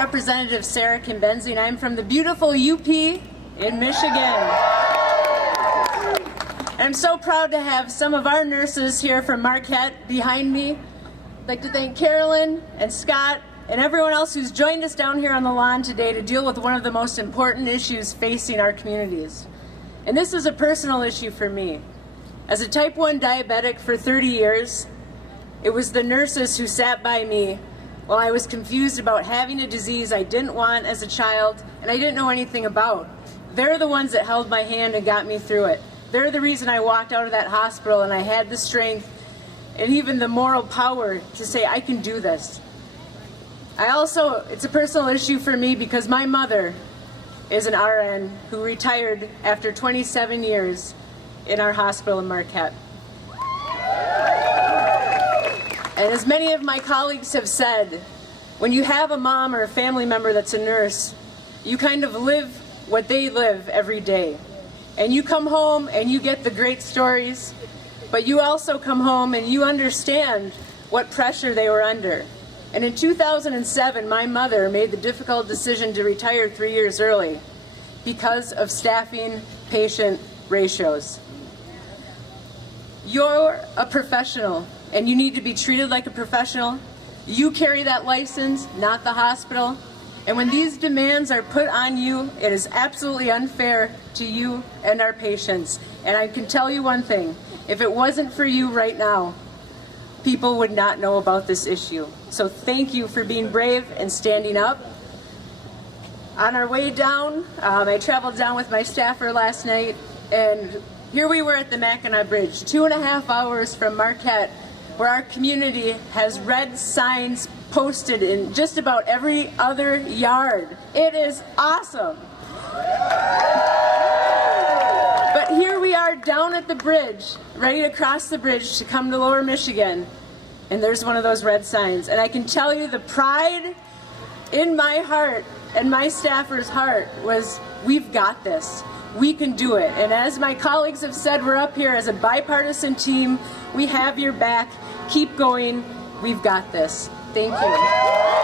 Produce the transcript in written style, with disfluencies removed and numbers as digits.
Representative Sara Cambensy, and I'm from the beautiful UP in Michigan. And I'm so proud to have some of our nurses here from Marquette behind me. I'd like to thank Carolyn and Scott and everyone else who's joined us down here on the lawn today to deal with one of the most important issues facing our communities. And this is a personal issue for me. As a type 1 diabetic for 30 years, it was the nurses who sat by me while I was confused about having a disease I didn't want as a child and I didn't know anything about. They're the ones that held my hand and got me through it. They're the reason I walked out of that hospital and I had the strength and even the moral power to say, I can do this. It's a personal issue for me because my mother is an RN who retired after 27 years in our hospital in Marquette. And as many of my colleagues have said, when you have a mom or a family member that's a nurse, you kind of live what they live every day. And you come home and you get the great stories, but you also come home and you understand what pressure they were under. And in 2007, my mother made the difficult decision to retire 3 years early because of staffing-patient ratios. You're a professional, and you need to be treated like a professional. You carry that license, not the hospital. And when these demands are put on you, it is absolutely unfair to you and our patients. And I can tell you one thing, if it wasn't for you right now, people would not know about this issue. So thank you for being brave and standing up. On our way down, I traveled down with my staffer last night, and here we were at the Mackinac Bridge, 2.5 hours from Marquette, where our community has red signs posted in just about every other yard. It is awesome. But here we are down at the bridge, ready to cross the bridge to come to Lower Michigan, and there's one of those red signs. And I can tell you the pride in my heart and my staffer's heart was, we've got this. We can do it. And as my colleagues have said, we're up here as a bipartisan team. We have your back. Keep going. We've got this. Thank you.